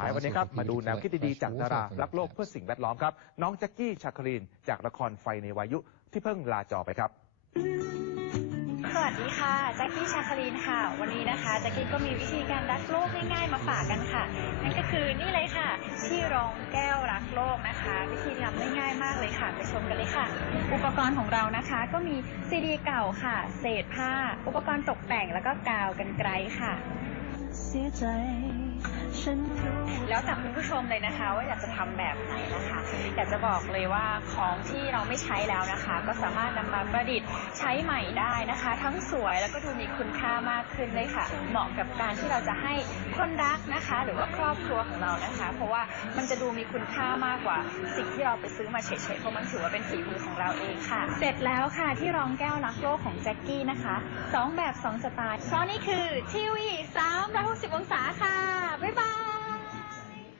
ท้ายวันนี้ครับมาดูแนวคิดดีๆจากดารารักโลกเพื่อสิ่งแวดล้อมครับ น้องแจ็คกี้ชาคลีนจากละครไฟในวายุที่เพิ่งลาจอไปครับสวัสดีค่ะแจ็คกี้ชาคลีนค่ะ วันนี้นะคะแจ็คกี้ก็มีวิธีการรักโลกง่ายๆมาฝากกันค่ะ นั่นก็คือนี่เลยค่ะ ที่รองแก้วรักโลกนะคะ วิธีทำได้ง่ายมากเลยค่ะ ไปชมกันเลยค่ะ อุปกรณ์ของเรานะคะ ก็มีซีดีเก่าค่ะ เศษผ้า อุปกรณ์ตกแต่งแล้วก็กาวกันไกลค่ะเสียใจฉันรู้ แล้วแต่คุณผู้ชมเลยนะคะ ว่าอยากจะทำแบบไหนนะคะ อยากจะบอกเลยว่าของที่เราไม่ใช้แล้วนะคะ ก็สามารถนำมาประดิษฐ์ใช้ใหม่ได้นะคะ ทั้งสวยแล้วก็ดูมีคุณค่ามากขึ้นเลยค่ะ เหมาะกับการที่เราจะให้คนรักนะคะ หรือว่าครอบครัวของเรานะคะ เพราะว่ามันจะดูมีคุณค่ามากกว่า สิ่งที่เราไปซื้อมาเฉยๆเพราะมันถือว่าเป็นฝีมือของเราเองค่ะ เสร็จแล้วค่ะที่รองแก้วรักโลกของแจ็คกี้นะคะสองแบบสองสไตล์เพราะนี่คือทีวี 360อ